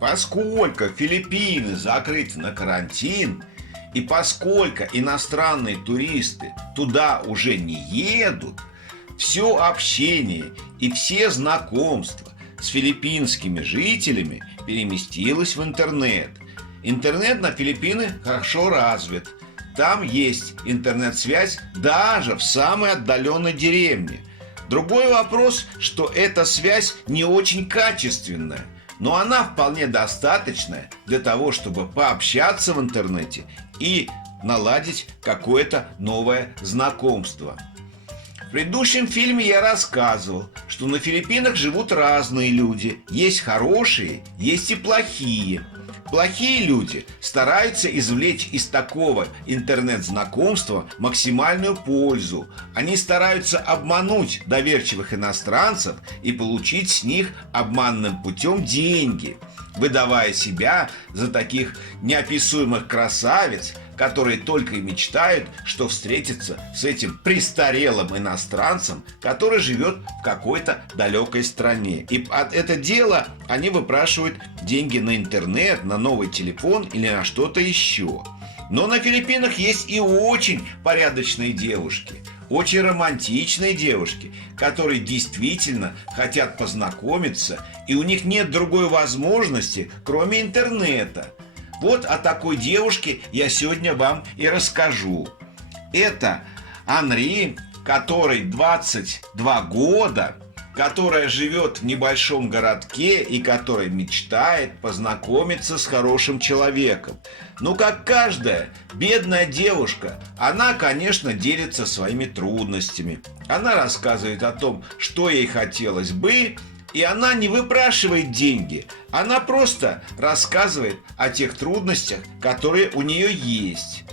Поскольку Филиппины закрыты на карантин, и поскольку иностранные туристы туда уже не едут, все общение и все знакомства с филиппинскими жителями переместилось в интернет. Интернет на Филиппинах хорошо развит. Там есть интернет-связь даже в самой отдаленной деревне. Другой вопрос, что эта связь не очень качественная, но она вполне достаточная для того, чтобы пообщаться в интернете и наладить какое-то новое знакомство. В предыдущем фильме я рассказывал, что на Филиппинах живут разные люди. Есть хорошие, есть и плохие. Плохие люди стараются извлечь из такого интернет-знакомства максимальную пользу. Они стараются обмануть доверчивых иностранцев и получить с них обманным путем деньги, выдавая себя за таких неописуемых красавиц, которые только и мечтают, что встретиться с этим престарелым иностранцем, который живет в какой-то далекой стране. И под это дело они выпрашивают деньги на интернет, на новый телефон или на что-то еще. Но на Филиппинах есть и очень порядочные девушки, очень романтичные девушки, которые действительно хотят познакомиться, и у них нет другой возможности, кроме интернета. Вот о такой девушке я сегодня вам и расскажу. Это Andry, которой 22 года, которая живет в небольшом городке и которая мечтает познакомиться с хорошим человеком. Но как каждая бедная девушка, она, конечно, делится своими трудностями. Она рассказывает о том, что ей хотелось бы, и она не выпрашивает деньги, она просто рассказывает о тех трудностях, которые у нее есть.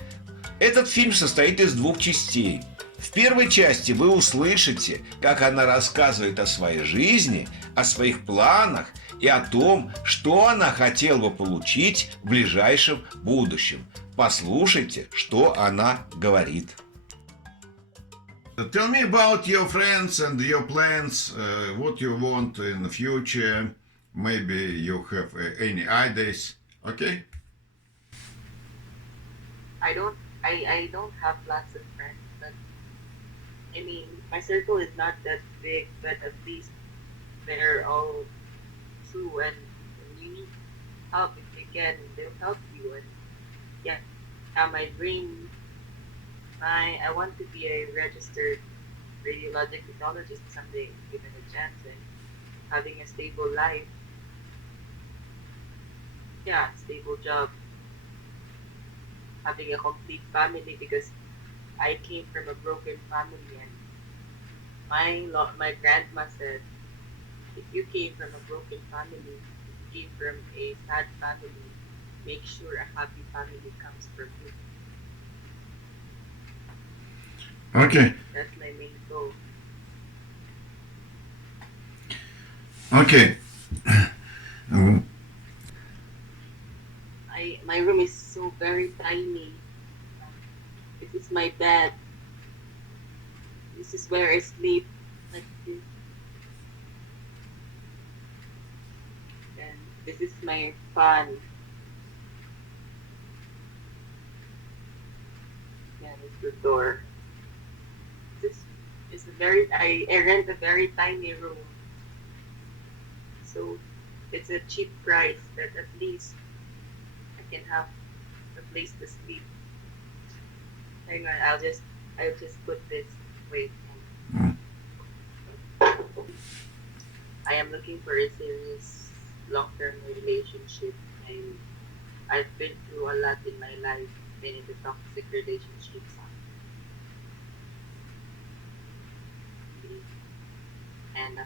Этот фильм состоит из двух частей. В первой части вы услышите, как она рассказывает о своей жизни, о своих планах и о том, что она хотела бы получить в ближайшем будущем. Послушайте, что она говорит. Tell me about your friends and your plans, what you want in the future. Maybe you have any ideas, okay? I don't have lots of friends, but I mean, my circle is not that big, but at least they're all true, and when you need help, if they can, they'll help you. And yeah, my dream, I want to be a registered radiologic pathologist someday, given a chance, and having a stable life. Yeah, stable job, having a complete family, because I came from a broken family, and my grandma said, if you came from a broken family, if you came from a sad family, make sure a happy family comes from you. Okay. That's my main goal. Okay. My room is so very tiny. This is my bed. This is where I sleep. Like this. And this is my fan. Yeah, there's the door. This is I rent a very tiny room. So it's a cheap price, but at least I can have a place to sleep. Hang on, I'll just put this. Wait. I am looking for a serious long-term relationship, and I've been through a lot in my life, been in the toxic relationships. And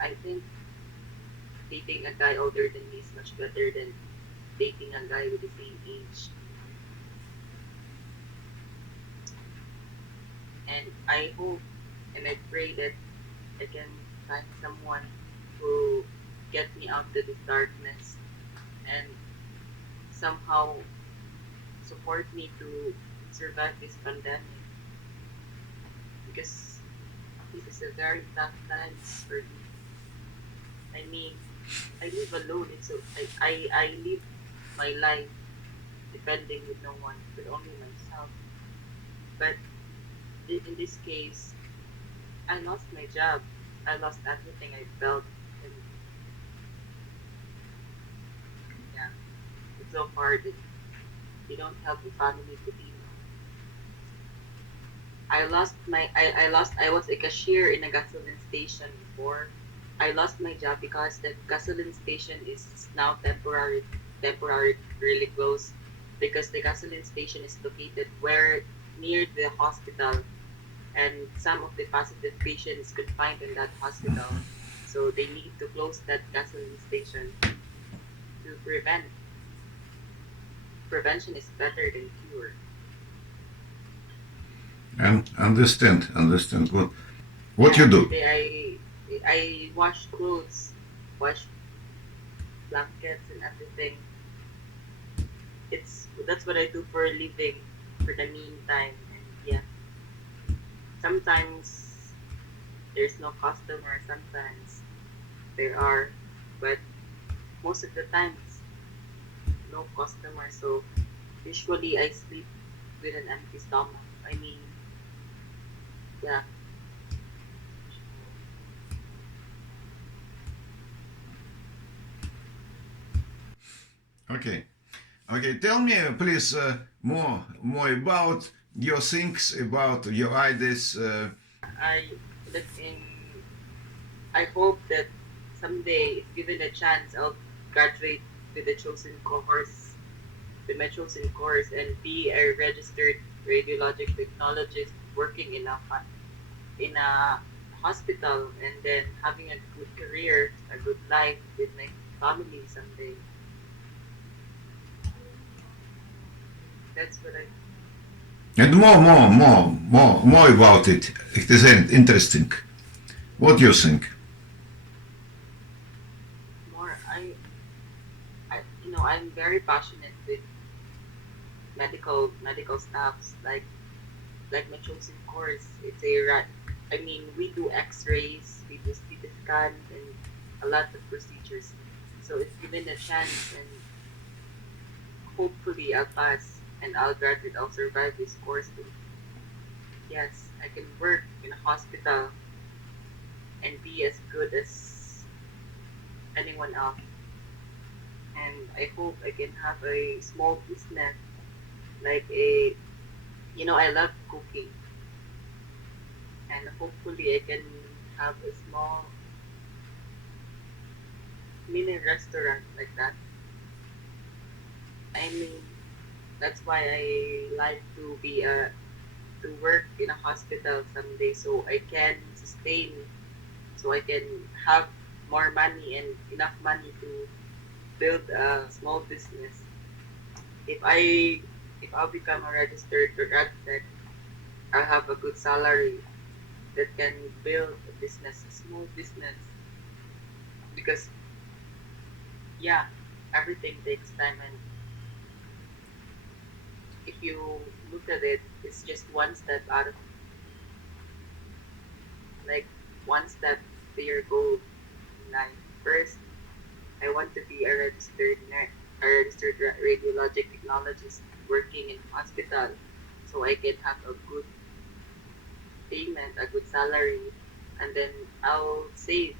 I think dating a guy older than me is much better than dating a guy with the same age. And I hope and I pray that I can find someone who get me out of this darkness and somehow support me to survive this pandemic, because this is a very tough time for me. I mean, I live alone. It's so I live my life depending with no one, but only myself. But in this case, I lost my job. I lost everything I felt, and yeah, it's so hard. And you don't have a family to be. I was a cashier in a gasoline station before. I lost my job because the gasoline station is now temporary really close because the gasoline station is located where near the hospital, and some of the positive patients confined in that hospital. So they need to close that gasoline station to prevent. Prevention is better than cure. And understand what Yeah, you every do. day I wash clothes, wash blankets and everything. That's what I do for a living for the meantime. And yeah, sometimes there's no customer, sometimes there are, but most of the times no customer. So usually I sleep with an empty stomach. I mean, yeah. Okay. Okay, tell me, please, more about your things, about your ideas. I live in. I hope that someday, if given a chance, I'll graduate with the chosen course, with my chosen course, and be a registered radiologic technologist working in a hospital, and then having a good career, a good life with my family someday. That's what I And more about it. It is interesting. What do you think? more. I'm very passionate with medical stuffs like my chosen course. It's a right. I mean, we do X-rays, we do CT scans, and a lot of procedures. So if given a chance, and hopefully I'll pass and I'll graduate, I'll survive this course. And yes, I can work in a hospital and be as good as anyone else. And I hope I can have a small business, like I love cooking, and hopefully I can have a small mini restaurant like that. I mean, that's why I like to work in a hospital someday, so I can sustain, so I can have more money and enough money to build a small business. If I if I'll become a registered architect, I'll have a good salary that can build a business, a small business, because yeah, everything takes time, and if you look at it, it's just one step out of like one step to your goal in life. First, I want to be a registered radiologic technologist working in hospital, so I can have a good payment, a good salary, and then I'll save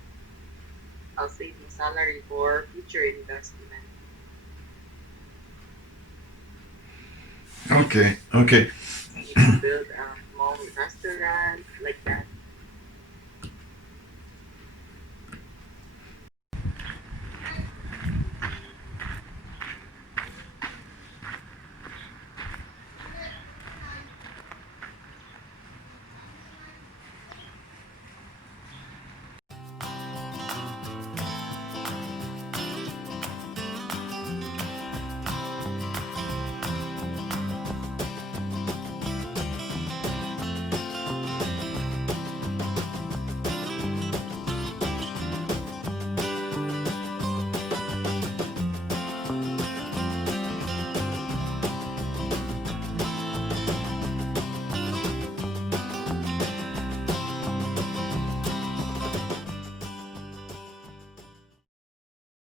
my salary for future investment. Okay, okay. Maybe build a small restaurant like that.